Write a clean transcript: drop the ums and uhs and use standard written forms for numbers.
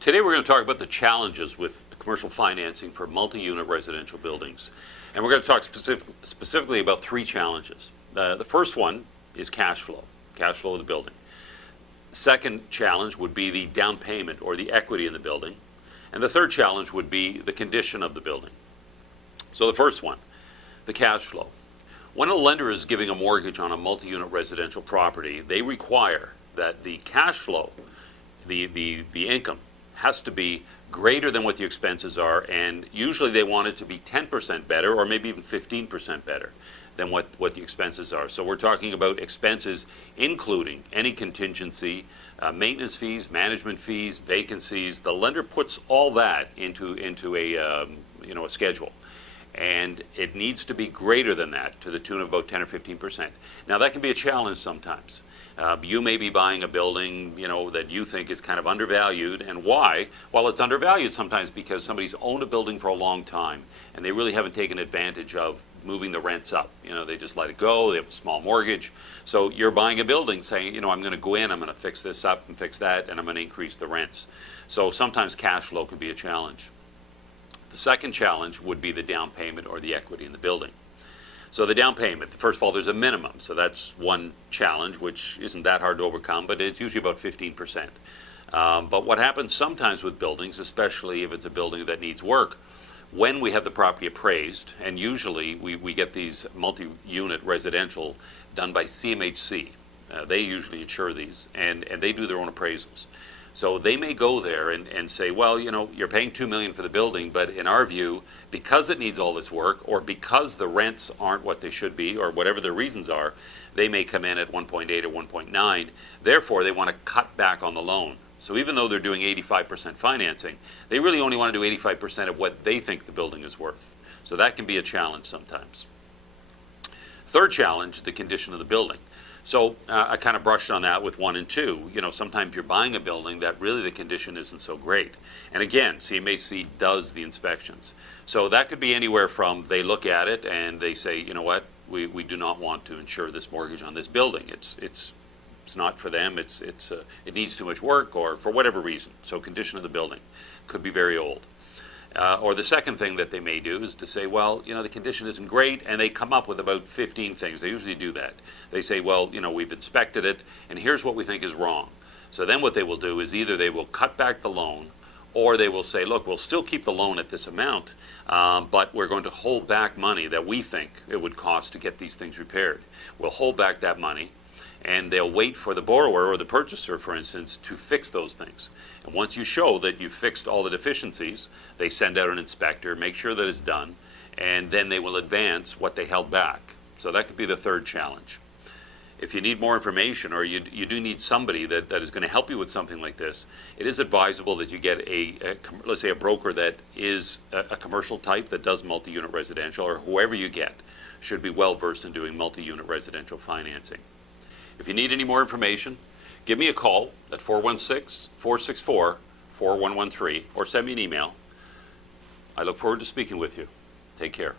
Today we're going to talk about the challenges with commercial financing for multi-unit residential buildings. And we're going to talk specifically about three challenges. The first one is cash flow of the building. Second challenge would be the down payment or the equity in the building. And the third challenge would be the condition of the building. So the first one, the cash flow. When a lender is giving a mortgage on a multi-unit residential property, they require that the cash flow, the income, has to be greater than what the expenses are, and usually they want it to be 10% better or maybe even 15% better than what the expenses are. So we're talking about expenses including any contingency, maintenance fees, management fees, vacancies. The lender puts all that into a schedule. And it needs to be greater than that, to the tune of about 10 or 15%. Now that can be a challenge sometimes. You may be buying a building, that you think is kind of undervalued. And why? Well, it's undervalued sometimes because somebody's owned a building for a long time and they really haven't taken advantage of moving the rents up. They just let it go. They have a small mortgage. So you're buying a building saying, I'm going to go in, I'm going to fix this up and fix that, and I'm going to increase the rents. So sometimes cash flow can be a challenge. The second challenge would be the down payment or the equity in the building. So the down payment, first of all, there's a minimum. So that's one challenge, which isn't that hard to overcome, but it's usually about 15%. But what happens sometimes with buildings, especially if it's a building that needs work, when we have the property appraised, and usually we get these multi-unit residential done by CMHC. They usually insure these, and they do their own appraisals. So they may go there and say, well, you're paying $2 million for the building, but in our view, because it needs all this work, or because the rents aren't what they should be, or whatever their reasons are, they may come in at 1.8 or 1.9. Therefore, they want to cut back on the loan. So even though they're doing 85% financing, they really only want to do 85% of what they think the building is worth. So that can be a challenge sometimes. Third challenge, the condition of the building. So I kind of brushed on that with 1 and 2. Sometimes you're buying a building that really the condition isn't so great. And again, CMHC does the inspections. So that could be anywhere from they look at it and they say, you know what, we do not want to insure this mortgage on this building. It's not for them. It needs too much work, or for whatever reason. So condition of the building could be very old. Or the second thing that they may do is to say, well, the condition isn't great, and they come up with about 15 things. They usually do that. They say, well, we've inspected it, and here's what we think is wrong. So then what they will do is either they will cut back the loan, or they will say, look, we'll still keep the loan at this amount, but we're going to hold back money that we think it would cost to get these things repaired. We'll hold back that money, and they'll wait for the borrower or the purchaser, for instance, to fix those things. And once you show that you've fixed all the deficiencies, they send out an inspector, make sure that it's done, and then they will advance what they held back. So that could be the third challenge. If you need more information, or you do need somebody that is going to help you with something like this, it is advisable that you get let's say a broker that is a commercial type that does multi-unit residential, or whoever you get should be well versed in doing multi-unit residential financing. If you need any more information, give me a call at 416-464-4113 or send me an email. I look forward to speaking with you. Take care.